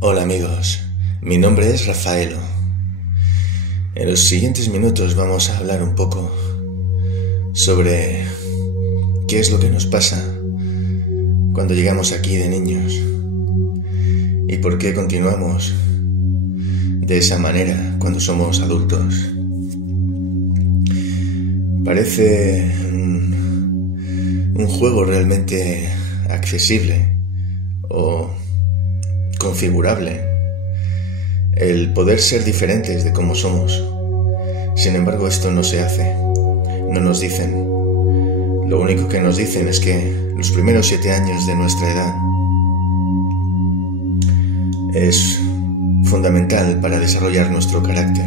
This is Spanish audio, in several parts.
Hola amigos, mi nombre es Rafaelo. En los siguientes minutos vamos a hablar un poco sobre qué es lo que nos pasa cuando llegamos aquí de niños y por qué continuamos de esa manera cuando somos adultos. Parece un juego realmente accesible o configurable el poder ser diferentes de como somos. Sin embargo, esto no se hace, no nos dicen. Lo único que nos dicen es que los primeros 7 años de nuestra edad es fundamental para desarrollar nuestro carácter.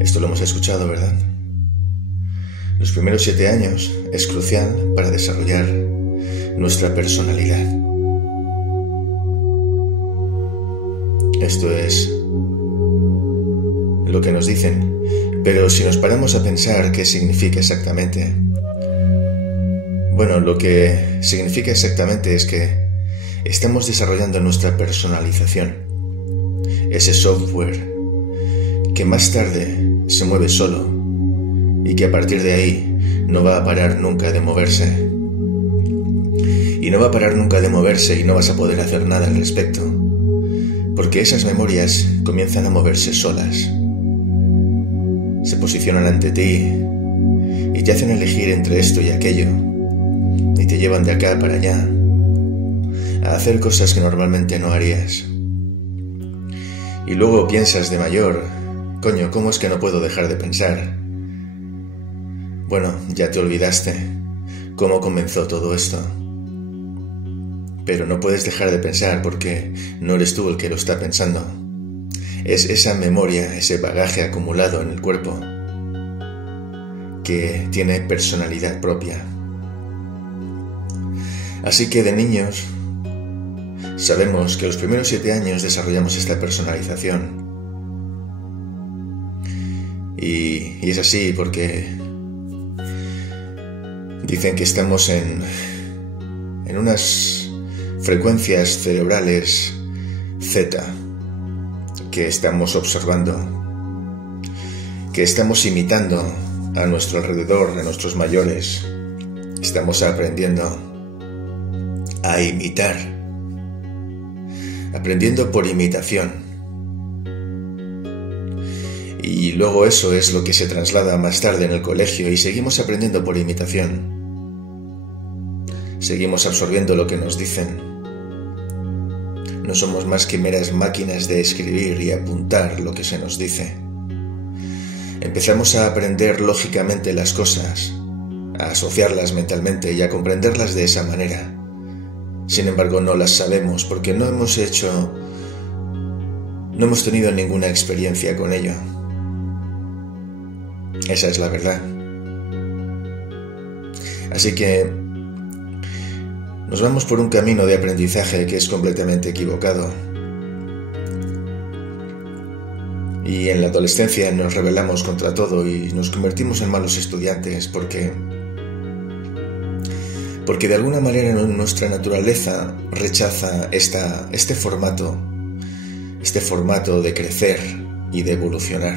Esto lo hemos escuchado, ¿verdad? Los primeros 7 años es crucial para desarrollar nuestra personalidad. Esto es lo que nos dicen, pero si nos paramos a pensar qué significa exactamente, bueno, lo que significa exactamente es que estamos desarrollando nuestra personalización, ese software que más tarde se mueve solo y que a partir de ahí no va a parar nunca de moverse. Y no va a parar nunca de moverse y no vas a poder hacer nada al respecto, porque esas memorias comienzan a moverse solas. Se posicionan ante ti y te hacen elegir entre esto y aquello, y te llevan de acá para allá a hacer cosas que normalmente no harías. Y luego piensas de mayor: coño, ¿cómo es que no puedo dejar de pensar? Bueno, ya te olvidaste cómo comenzó todo esto. Pero no puedes dejar de pensar porque no eres tú el que lo está pensando. Es esa memoria, ese bagaje acumulado en el cuerpo que tiene personalidad propia. Así que de niños sabemos que los primeros 7 años desarrollamos esta personalización. Y es así porque dicen que estamos en unas frecuencias cerebrales Z que estamos observando, que estamos imitando a nuestro alrededor, a nuestros mayores. Estamos aprendiendo a imitar, aprendiendo por imitación. Y luego eso es lo que se traslada más tarde en el colegio y seguimos aprendiendo por imitación. Seguimos absorbiendo lo que nos dicen. No somos más que meras máquinas de escribir y apuntar lo que se nos dice. Empezamos a aprender lógicamente las cosas, a asociarlas mentalmente y a comprenderlas de esa manera. Sin embargo, no las sabemos porque no hemos tenido ninguna experiencia con ello. Esa es la verdad. Así que nos vamos por un camino de aprendizaje que es completamente equivocado. Y en la adolescencia nos rebelamos contra todo y nos convertimos en malos estudiantes porque de alguna manera nuestra naturaleza rechaza este formato de crecer y de evolucionar.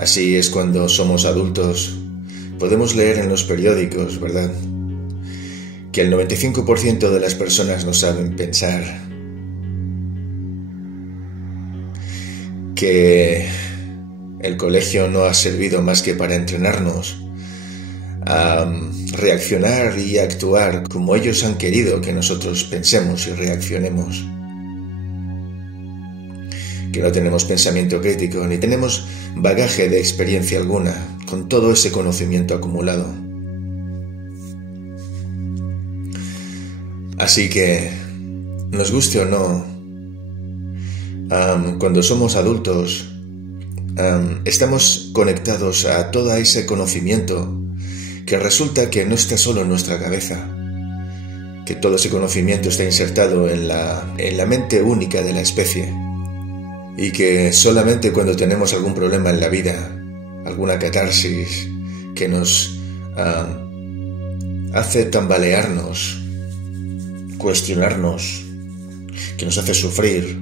Así es cuando somos adultos. Podemos leer en los periódicos, ¿verdad?, que el 95% de las personas no saben pensar, que el colegio no ha servido más que para entrenarnos a reaccionar y actuar como ellos han querido que nosotros pensemos y reaccionemos, que no tenemos pensamiento crítico ni tenemos bagaje de experiencia alguna con todo ese conocimiento acumulado. Así que, nos guste o no, cuando somos adultos, estamos conectados a todo ese conocimiento que resulta que no está solo en nuestra cabeza, que todo ese conocimiento está insertado en la mente única de la especie, y que solamente cuando tenemos algún problema en la vida, alguna catarsis que nos hace tambalearnos cuestionarnos, que nos hace sufrir,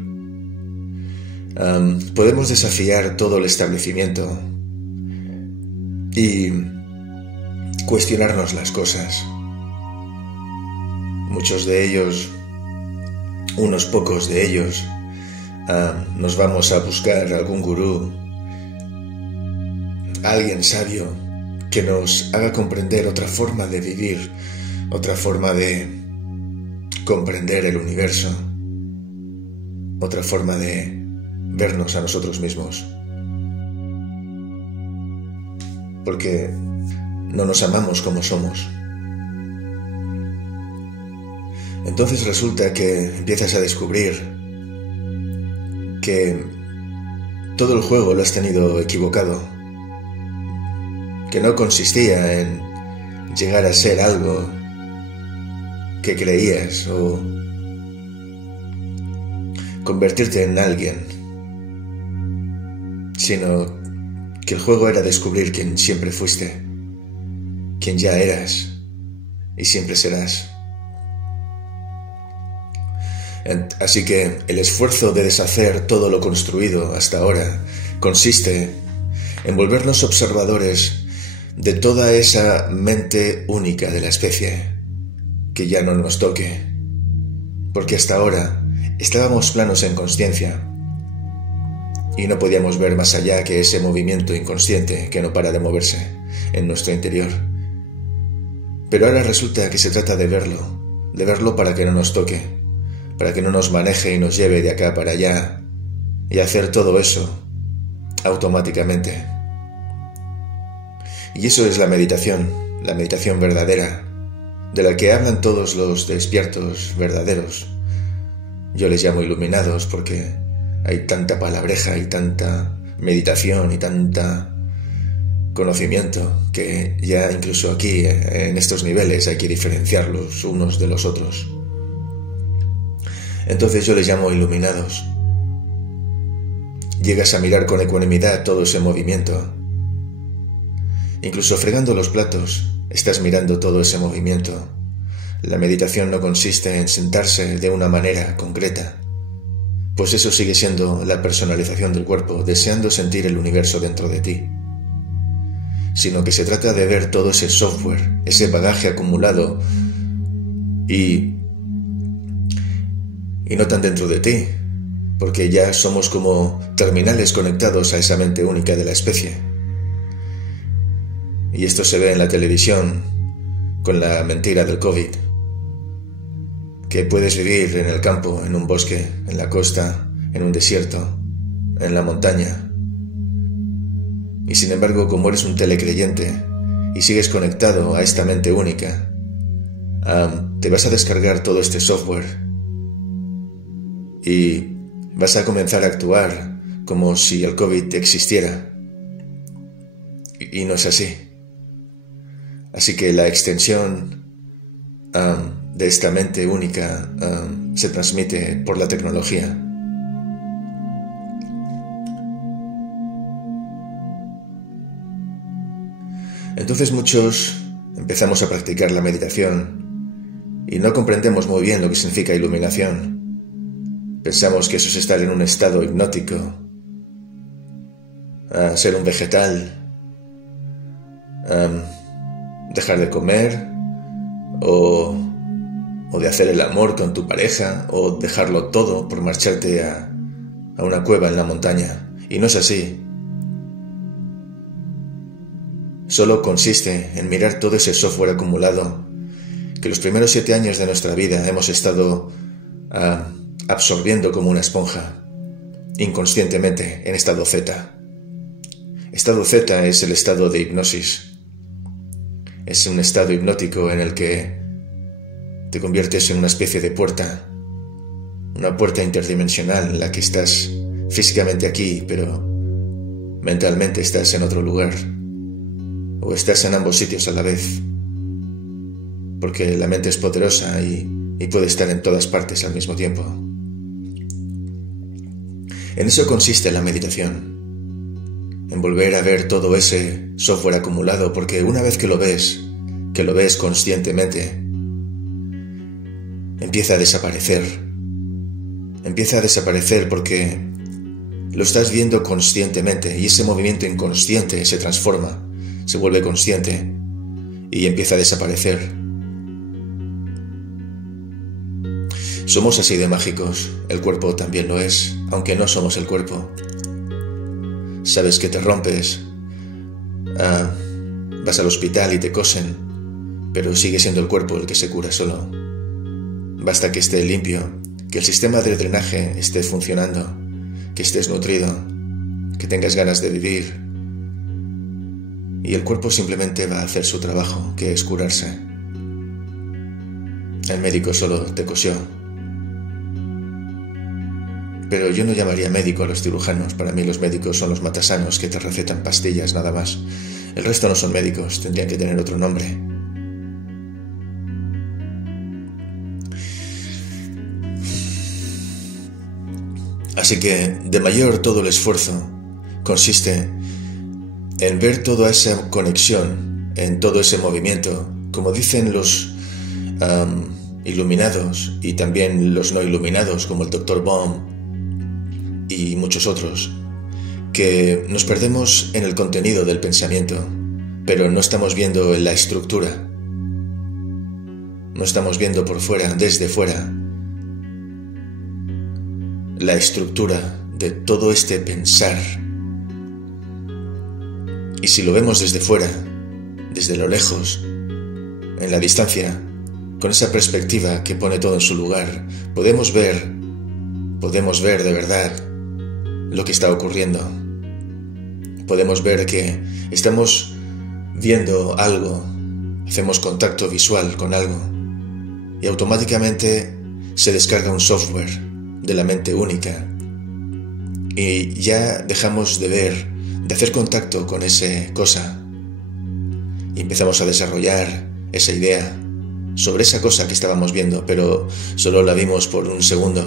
podemos desafiar todo el establecimiento y cuestionarnos las cosas. Muchos de ellos, unos pocos de ellos, nos vamos a buscar algún gurú, alguien sabio que nos haga comprender otra forma de vivir, otra forma de comprender el universo, otra forma de vernos a nosotros mismos. Porque no nos amamos como somos. Entonces resulta que empiezas a descubrir que todo el juego lo has tenido equivocado, que no consistía en llegar a ser algo que creías o convertirte en alguien, sino que el juego era descubrir quién siempre fuiste, quién ya eras y siempre serás. Así que el esfuerzo de deshacer todo lo construido hasta ahora consiste en volvernos observadores de toda esa mente única de la especie, que ya no nos toque, porque hasta ahora estábamos planos en consciencia y no podíamos ver más allá que ese movimiento inconsciente que no para de moverse en nuestro interior. Pero ahora resulta que se trata de verlo para que no nos toque, para que no nos maneje y nos lleve de acá para allá y hacer todo eso automáticamente. Y eso es la meditación verdadera, de la que hablan todos los despiertos verdaderos. Yo les llamo iluminados porque hay tanta palabreja y tanta meditación y tanta conocimiento que ya incluso aquí, en estos niveles, hay que diferenciarlos unos de los otros. Entonces yo les llamo iluminados. Llegas a mirar con ecuanimidad todo ese movimiento. Incluso fregando los platos, estás mirando todo ese movimiento. La meditación no consiste en sentarse de una manera concreta, pues eso sigue siendo la personalización del cuerpo, deseando sentir el universo dentro de ti, sino que se trata de ver todo ese software, ese bagaje acumulado y no tan dentro de ti, porque ya somos como terminales conectados a esa mente única de la especie. Y esto se ve en la televisión con la mentira del COVID, que puedes vivir en el campo, en un bosque, en la costa, en un desierto, en la montaña. Y sin embargo, como eres un telecreyente y sigues conectado a esta mente única, te vas a descargar todo este software y vas a comenzar a actuar como si el COVID existiera. Y no es así. Así que la extensión de esta mente única se transmite por la tecnología. Entonces muchos empezamos a practicar la meditación y no comprendemos muy bien lo que significa iluminación. Pensamos que eso es estar en un estado hipnótico, ser un vegetal, dejar de comer o de hacer el amor con tu pareja o dejarlo todo por marcharte a una cueva en la montaña. Y no es así. Solo consiste en mirar todo ese software acumulado que los primeros 7 años de nuestra vida hemos estado absorbiendo como una esponja, inconscientemente, en estado Z. Estado Z es el estado de hipnosis. Es un estado hipnótico en el que te conviertes en una especie de puerta, una puerta interdimensional en la que estás físicamente aquí, pero mentalmente estás en otro lugar, o estás en ambos sitios a la vez, porque la mente es poderosa y puede estar en todas partes al mismo tiempo. En eso consiste la meditación, en volver a ver todo ese software acumulado, porque una vez que lo ves conscientemente, empieza a desaparecer. Empieza a desaparecer porque lo estás viendo conscientemente y ese movimiento inconsciente se transforma, se vuelve consciente y empieza a desaparecer. Somos así de mágicos, el cuerpo también lo es, aunque no somos el cuerpo. Sabes que te rompes, vas al hospital y te cosen, pero sigue siendo el cuerpo el que se cura solo. Basta que esté limpio, que el sistema de drenaje esté funcionando, que estés nutrido, que tengas ganas de vivir, y el cuerpo simplemente va a hacer su trabajo, que es curarse. El médico solo te cosió. Pero yo no llamaría médico a los cirujanos. Para mí los médicos son los matasanos que te recetan pastillas nada más. El resto no son médicos, tendrían que tener otro nombre. Así que, de mayor todo el esfuerzo consiste en ver toda esa conexión, en todo ese movimiento, como dicen los iluminados y también los no iluminados, como el Dr. Bohm y muchos otros, que nos perdemos en el contenido del pensamiento, pero no estamos viendo la estructura, no estamos viendo por fuera, desde fuera, la estructura de todo este pensar. Y si lo vemos desde fuera, desde lo lejos, en la distancia, con esa perspectiva que pone todo en su lugar, podemos ver de verdad lo que está ocurriendo. Podemos ver que estamos viendo algo, hacemos contacto visual con algo y automáticamente se descarga un software de la mente única y ya dejamos de ver, de hacer contacto con esa cosa y empezamos a desarrollar esa idea sobre esa cosa que estábamos viendo, pero solo la vimos por un segundo.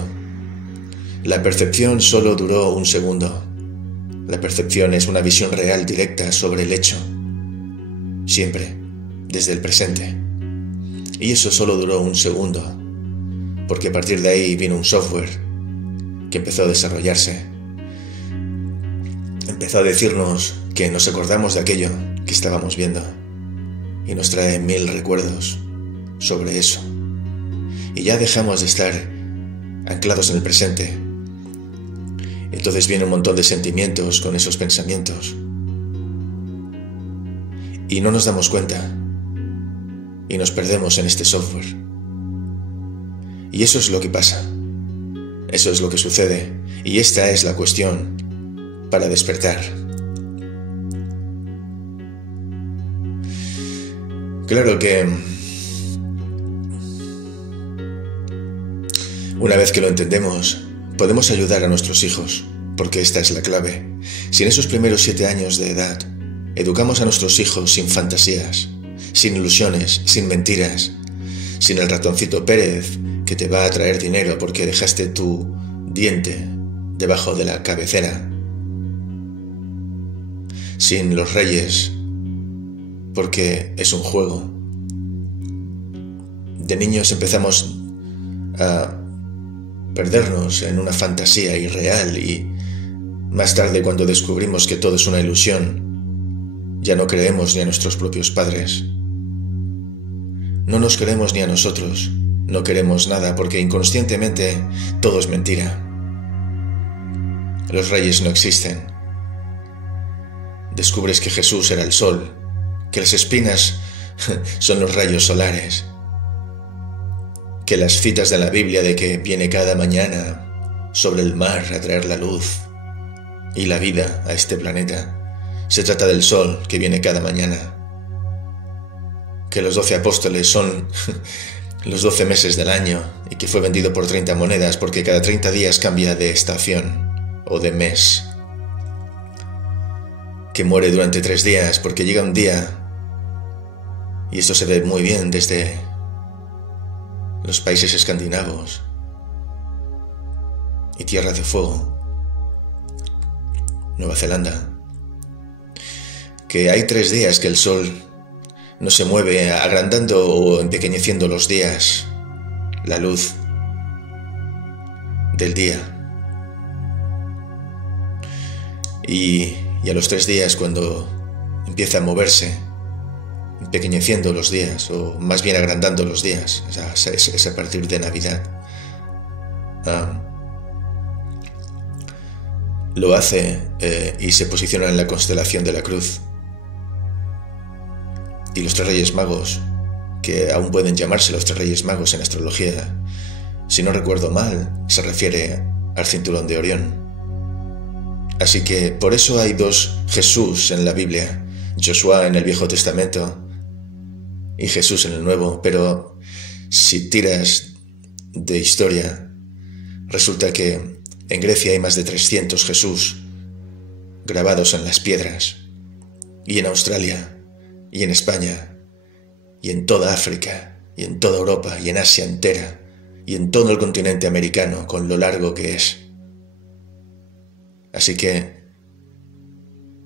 La percepción solo duró un segundo. La percepción es una visión real directa sobre el hecho, siempre, desde el presente. Y eso solo duró un segundo, porque a partir de ahí vino un software que empezó a desarrollarse. Empezó a decirnos que nos acordamos de aquello que estábamos viendo y nos trae 1000 recuerdos sobre eso. Y ya dejamos de estar anclados en el presente. Entonces viene un montón de sentimientos con esos pensamientos. Y no nos damos cuenta. Y nos perdemos en este software. Y eso es lo que pasa. Eso es lo que sucede. Y esta es la cuestión para despertar. Claro que una vez que lo entendemos, podemos ayudar a nuestros hijos, porque esta es la clave. Si en esos primeros 7 años de edad educamos a nuestros hijos sin fantasías, sin ilusiones, sin mentiras, sin el ratoncito Pérez que te va a traer dinero porque dejaste tu diente debajo de la cabecera, sin los reyes porque es un juego. De niños empezamos a perdernos en una fantasía irreal y más tarde, cuando descubrimos que todo es una ilusión, ya no creemos ni a nuestros propios padres. No nos queremos ni a nosotros, no queremos nada porque inconscientemente todo es mentira. Los reyes no existen. Descubres que Jesús era el sol, que las espinas son los rayos solares, que las citas de la Biblia de que viene cada mañana sobre el mar a traer la luz y la vida a este planeta, se trata del sol que viene cada mañana, que los 12 apóstoles son los 12 meses del año y que fue vendido por 30 monedas porque cada 30 días cambia de estación o de mes, que muere durante 3 días porque llega un día, y esto se ve muy bien desde los países escandinavos y Tierra de Fuego, Nueva Zelanda, que hay 3 días que el sol no se mueve, agrandando o empequeñeciendo los días la luz del día. Y a los 3 días, cuando empieza a moverse, empequeñeciendo los días, o más bien agrandando los días, es a partir de Navidad, lo hace y se posiciona en la constelación de la Cruz. Y los 3 Reyes Magos, que aún pueden llamarse los 3 Reyes Magos en astrología, si no recuerdo mal, se refiere al cinturón de Orión. Así que por eso hay 2 Jesús en la Biblia, Josué en el Viejo Testamento y Jesús en el Nuevo, pero si tiras de historia, resulta que en Grecia hay más de 300 Jesús grabados en las piedras, y en Australia, y en España, y en toda África, y en toda Europa, y en Asia entera, y en todo el continente americano, con lo largo que es. Así que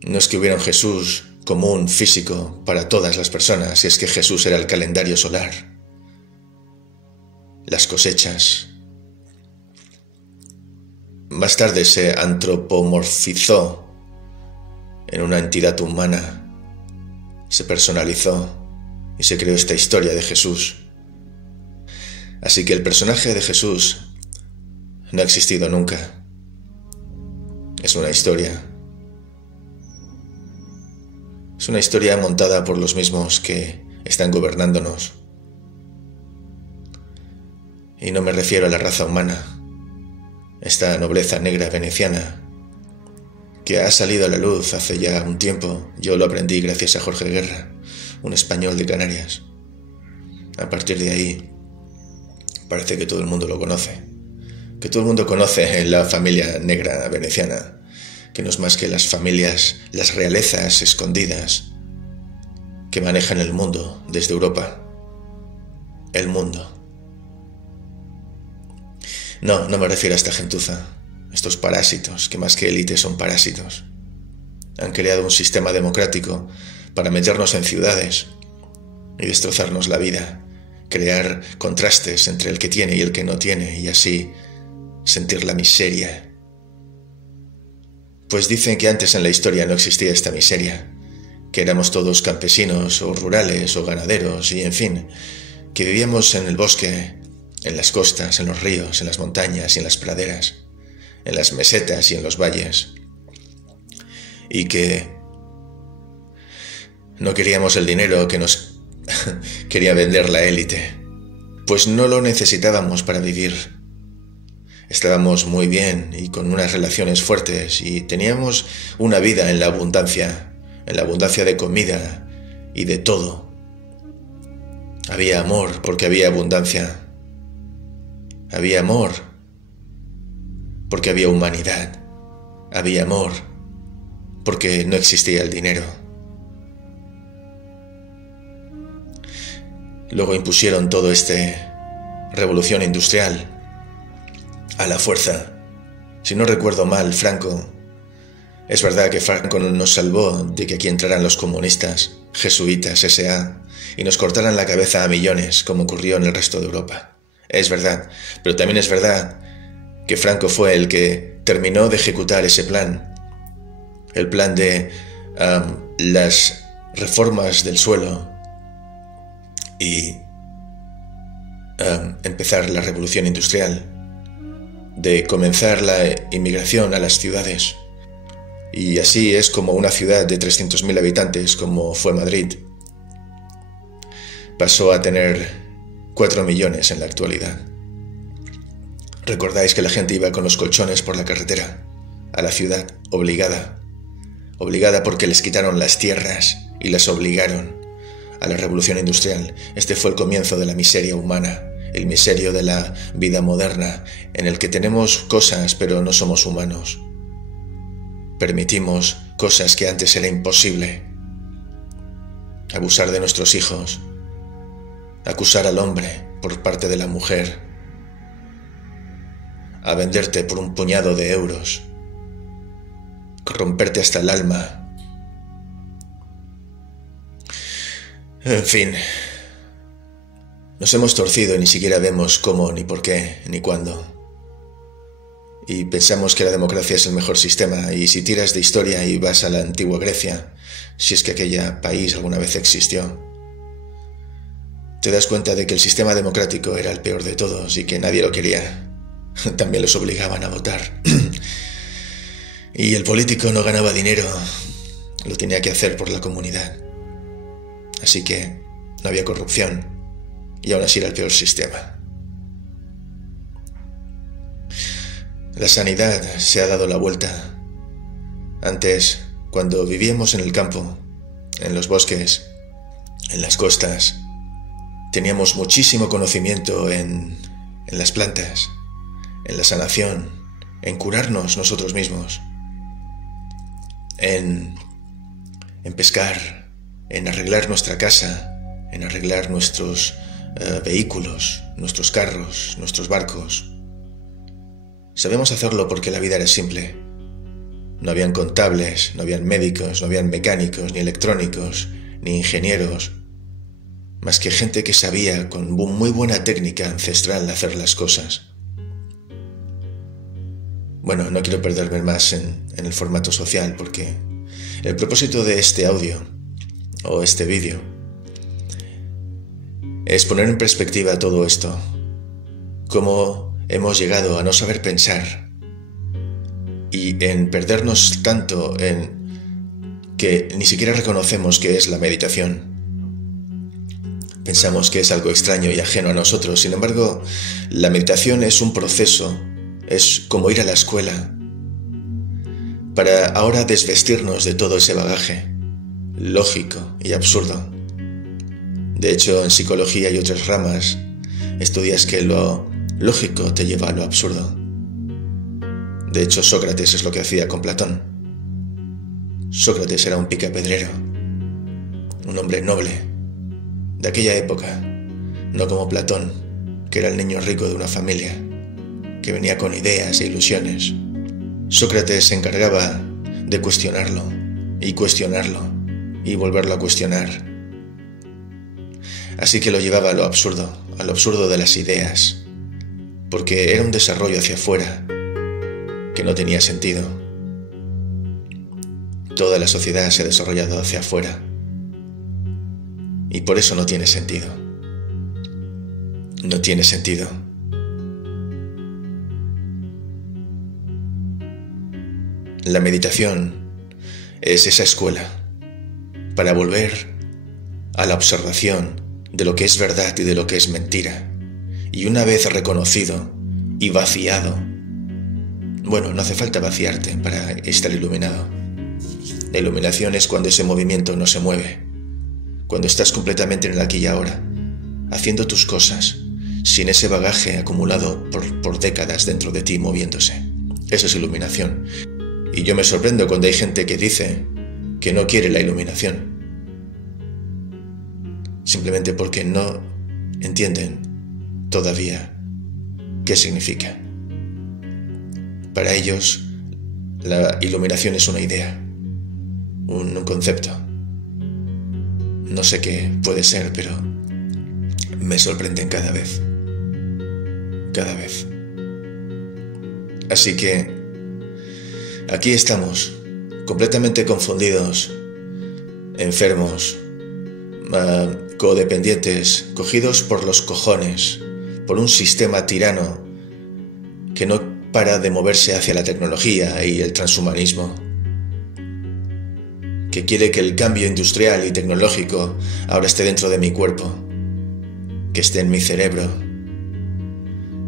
no es que hubiera un Jesús común, físico, para todas las personas, es que Jesús era el calendario solar, las cosechas. Más tarde se antropomorfizó en una entidad humana, se personalizó y se creó esta historia de Jesús. Así que el personaje de Jesús no ha existido nunca. Es una historia. Es una historia montada por los mismos que están gobernándonos. Y no me refiero a la raza humana, esta nobleza negra veneciana que ha salido a la luz hace ya un tiempo. Yo lo aprendí gracias a Jorge Guerra, un español de Canarias. A partir de ahí, parece que todo el mundo lo conoce. Que todo el mundo conoce la familia negra veneciana, que no es más que las familias, las realezas escondidas que manejan el mundo desde Europa. El mundo. No me refiero a esta gentuza, estos parásitos, que más que élite son parásitos. Han creado un sistema democrático para meternos en ciudades y destrozarnos la vida, crear contrastes entre el que tiene y el que no tiene, y así sentir la miseria. Pues dicen que antes en la historia no existía esta miseria, que éramos todos campesinos o rurales o ganaderos y en fin, que vivíamos en el bosque, en las costas, en los ríos, en las montañas y en las praderas, en las mesetas y en los valles, y que no queríamos el dinero que nos quería vender la élite, pues no lo necesitábamos para vivir. Estábamos muy bien y con unas relaciones fuertes y teníamos una vida en la abundancia de comida y de todo. Había amor porque había abundancia. Había amor porque había humanidad. Había amor porque no existía el dinero. Luego impusieron todo revolución industrial a la fuerza. Si no recuerdo mal, Franco, es verdad que Franco nos salvó de que aquí entraran los comunistas, jesuitas, S.A., y nos cortaran la cabeza a millones, como ocurrió en el resto de Europa. Es verdad, pero también es verdad que Franco fue el que terminó de ejecutar ese plan, el plan de las reformas del suelo y empezar la revolución industrial, de comenzar la inmigración a las ciudades. Y así es como una ciudad de 300.000 habitantes, como fue Madrid, pasó a tener 4 millones en la actualidad. Recordáis que la gente iba con los colchones por la carretera a la ciudad, obligada porque les quitaron las tierras y las obligaron a la revolución industrial. Este fue el comienzo de la miseria humana, el miserio de la vida moderna, en el que tenemos cosas pero no somos humanos. Permitimos cosas que antes era imposible. Abusar de nuestros hijos, acusar al hombre por parte de la mujer, a venderte por un puñado de euros, romperte hasta el alma. En fin, Nos hemos torcido y ni siquiera vemos cómo, ni por qué, ni cuándo. Y pensamos que la democracia es el mejor sistema, y si tiras de historia y vas a la antigua Grecia, si es que aquella país alguna vez existió, te das cuenta de que el sistema democrático era el peor de todos y que nadie lo quería. También los obligaban a votar. Y el político no ganaba dinero, lo tenía que hacer por la comunidad. Así que no había corrupción, y aún así era el peor sistema. La sanidad se ha dado la vuelta. Antes, cuando vivíamos en el campo, en los bosques, en las costas, teníamos muchísimo conocimiento en las plantas, en la sanación, en curarnos nosotros mismos, en pescar, en arreglar nuestra casa, en arreglar nuestros vehículos, nuestros carros, nuestros barcos. Sabemos hacerlo porque la vida era simple. No habían contables, no habían médicos, no habían mecánicos, ni electrónicos, ni ingenieros, más que gente que sabía con muy buena técnica ancestral hacer las cosas. Bueno, no quiero perderme más en el formato social porque el propósito de este audio o este vídeo es poner en perspectiva todo esto, cómo hemos llegado a no saber pensar y en perdernos tanto en que ni siquiera reconocemos qué es la meditación. Pensamos que es algo extraño y ajeno a nosotros. Sin embargo, la meditación es un proceso, es como ir a la escuela, para ahora desvestirnos de todo ese bagaje lógico y absurdo. De hecho, en psicología y otras ramas, estudias que lo lógico te lleva a lo absurdo. De hecho, Sócrates es lo que hacía con Platón. Sócrates era un picapedrero, un hombre noble, de aquella época, no como Platón, que era el niño rico de una familia, que venía con ideas e ilusiones. Sócrates se encargaba de cuestionarlo, y volverlo a cuestionar. Así que lo llevaba a lo absurdo de las ideas, porque era un desarrollo hacia afuera que no tenía sentido. Toda la sociedad se ha desarrollado hacia afuera, y por eso no tiene sentido. No tiene sentido. La meditación es esa escuela para volver a la observación de lo que es verdad y de lo que es mentira. Y una vez reconocido y vaciado, bueno, no hace falta vaciarte para estar iluminado. La iluminación es cuando ese movimiento no se mueve, cuando estás completamente en el aquí y ahora, haciendo tus cosas, sin ese bagaje acumulado por décadas dentro de ti moviéndose. Eso es iluminación. Y yo me sorprendo cuando hay gente que dice que no quiere la iluminación, simplemente porque no entienden todavía qué significa. Para ellos, la iluminación es una idea, un concepto. No sé qué puede ser, pero me sorprenden cada vez. Cada vez. Así que aquí estamos, completamente confundidos, enfermos, codependientes, cogidos por los cojones, por un sistema tirano que no para de moverse hacia la tecnología y el transhumanismo, que quiere que el cambio industrial y tecnológico ahora esté dentro de mi cuerpo, que esté en mi cerebro.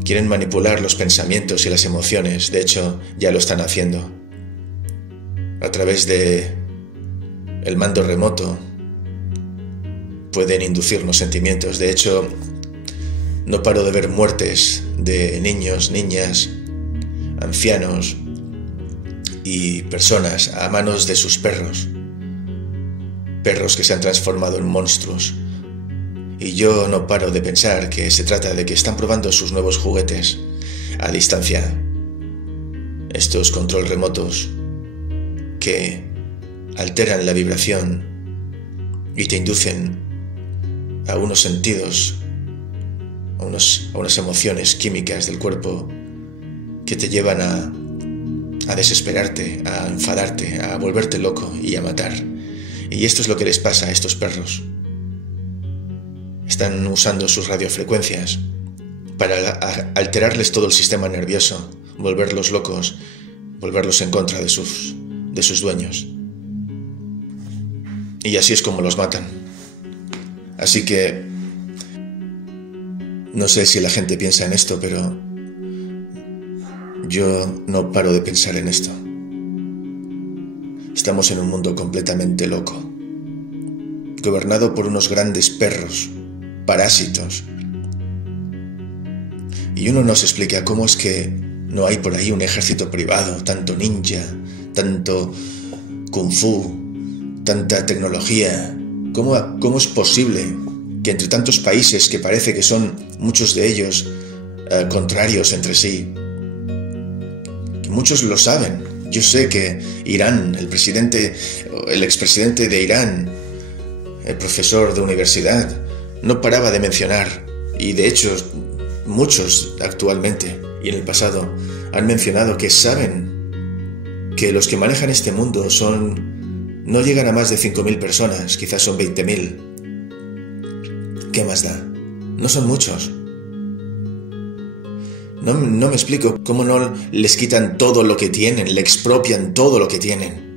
Quieren manipular los pensamientos y las emociones, de hecho ya lo están haciendo. A través de el mando remoto pueden inducirnos sentimientos. De hecho, no paro de ver muertes de niños, niñas, ancianos y personas a manos de sus perros. Perros que se han transformado en monstruos. Y yo no paro de pensar que se trata de que están probando sus nuevos juguetes a distancia. Estos control remotos que alteran la vibración y te inducen a unos sentidos a unas emociones químicas del cuerpo que te llevan a desesperarte, a enfadarte, a volverte loco y a matar. Y esto es lo que les pasa a estos perros. Están usando sus radiofrecuencias para alterarles todo el sistema nervioso, volverlos locos, volverlos en contra de sus dueños. Y así es como los matan. Así que no sé si la gente piensa en esto, pero yo no paro de pensar en esto. Estamos en un mundo completamente loco, gobernado por unos grandes perros, parásitos. Y uno no se explica cómo es que no hay por ahí un ejército privado, tanto ninja, tanto kung fu, tanta tecnología. ¿Cómo es posible que entre tantos países que parece que son muchos de ellos contrarios entre sí, que muchos lo saben? Yo sé que Irán, el expresidente de Irán, el profesor de universidad, no paraba de mencionar, y de hecho muchos actualmente y en el pasado han mencionado que saben que los que manejan este mundo no llegan a más de 5.000 personas, quizás son 20.000. ¿Qué más da? No son muchos. No me explico cómo no les quitan todo lo que tienen, le expropian todo lo que tienen.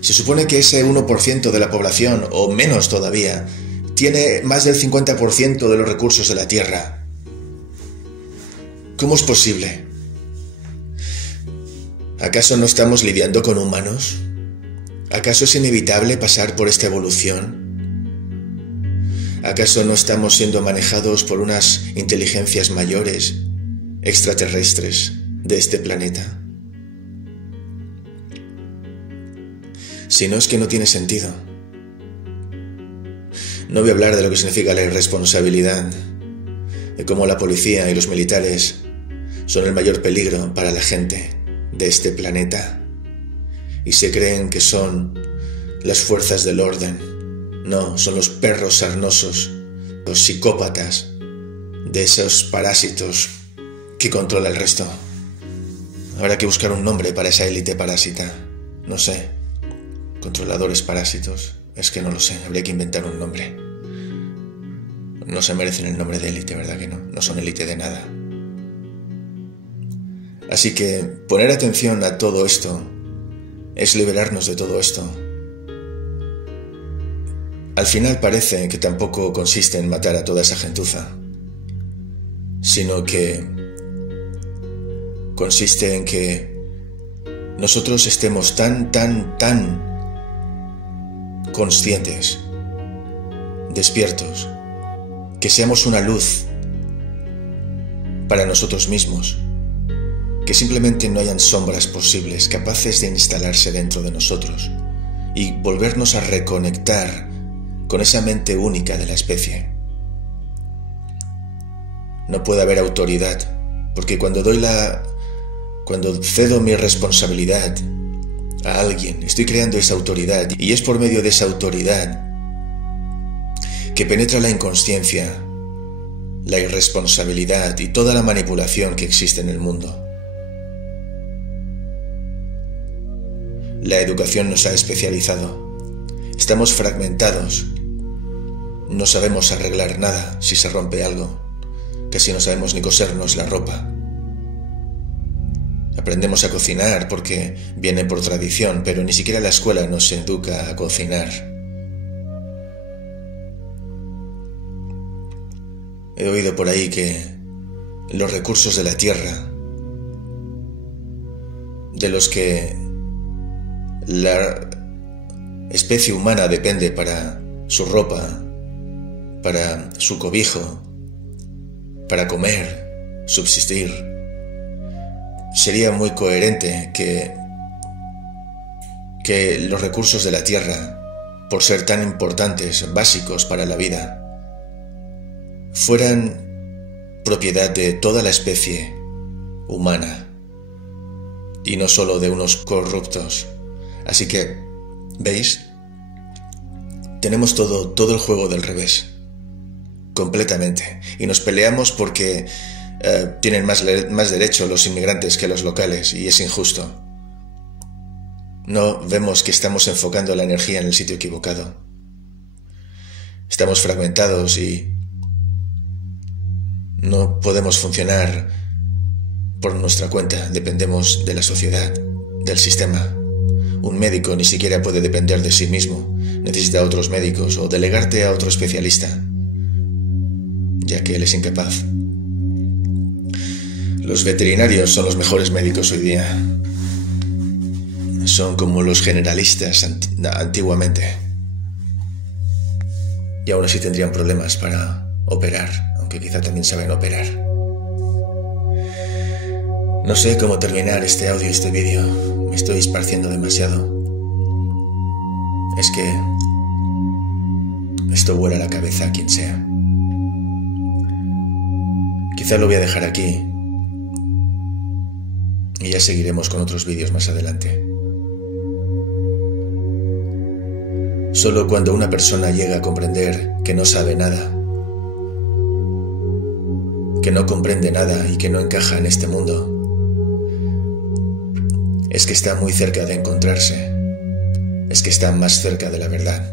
Se supone que ese 1% de la población, o menos todavía, tiene más del 50% de los recursos de la tierra. ¿Cómo es posible? ¿Acaso no estamos lidiando con humanos? ¿Acaso es inevitable pasar por esta evolución? ¿Acaso no estamos siendo manejados por unas inteligencias mayores, extraterrestres, de este planeta? Si no, es que no tiene sentido. No voy a hablar de lo que significa la irresponsabilidad, de cómo la policía y los militares son el mayor peligro para la gente de este planeta y se creen que son las fuerzas del orden. No, son los perros sarnosos, los psicópatas de esos parásitos que controla el resto. Habrá que buscar un nombre para esa élite parásita. No sé. Controladores parásitos. Es que no lo sé. Habría que inventar un nombre. No se merecen el nombre de élite, ¿verdad que no? No son élite de nada. Así que poner atención a todo esto es liberarnos de todo esto. Al final parece que tampoco consiste en matar a toda esa gentuza, sino que consiste en que nosotros estemos tan conscientes, despiertos, que seamos una luz para nosotros mismos, que simplemente no hayan sombras posibles capaces de instalarse dentro de nosotros y volvernos a reconectar con esa mente única de la especie. No puede haber autoridad, porque cuando cedo mi responsabilidad a alguien, estoy creando esa autoridad, y es por medio de esa autoridad que penetra la inconsciencia, la irresponsabilidad y toda la manipulación que existe en el mundo. La educación nos ha especializado. Estamos fragmentados. No sabemos arreglar nada si se rompe algo. Casi no sabemos ni cosernos la ropa. Aprendemos a cocinar porque viene por tradición, pero ni siquiera la escuela nos educa a cocinar. He oído por ahí que los recursos de la tierra, de los que la especie humana depende para su ropa, para su cobijo, para comer, subsistir, sería muy coherente que los recursos de la tierra, por ser tan importantes, básicos para la vida, fueran propiedad de toda la especie humana y no solo de unos corruptos. Así que, ¿veis? Tenemos todo el juego del revés. completamente. Y nos peleamos porque tienen más derecho los inmigrantes que los locales, y es injusto. No vemos que estamos enfocando la energía en el sitio equivocado. Estamos fragmentados y no podemos funcionar por nuestra cuenta. Dependemos de la sociedad, del sistema. Un médico ni siquiera puede depender de sí mismo. Necesita a otros médicos o delegarte a otro especialista, ya que él es incapaz. Los veterinarios son los mejores médicos hoy día. Son como los generalistas antiguamente. Y aún así tendrían problemas para operar, aunque quizá también saben operar. No sé cómo terminar este audio, este vídeo. Me estoy esparciendo demasiado. Es que esto vuela la cabeza a quien sea. Quizá lo voy a dejar aquí y ya seguiremos con otros vídeos más adelante. Solo cuando una persona llega a comprender que no sabe nada, que no comprende nada y que no encaja en este mundo, es que está muy cerca de encontrarse, es que está más cerca de la verdad.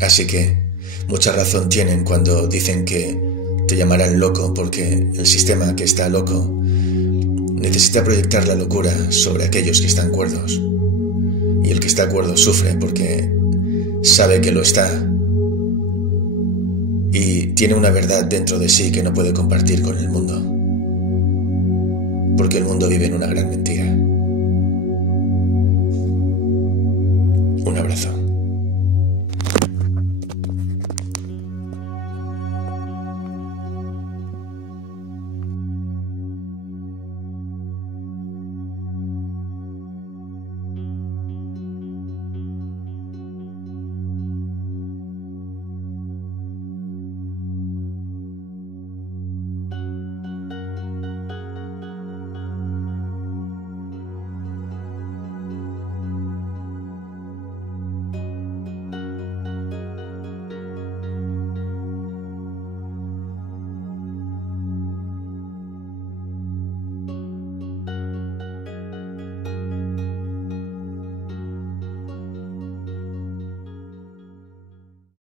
Así que mucha razón tienen cuando dicen que te llamarán loco, porque el sistema que está loco necesita proyectar la locura sobre aquellos que están cuerdos. Y el que está cuerdo sufre porque sabe que lo está y tiene una verdad dentro de sí que no puede compartir con el mundo, porque el mundo vive en una gran mentira. Un abrazo.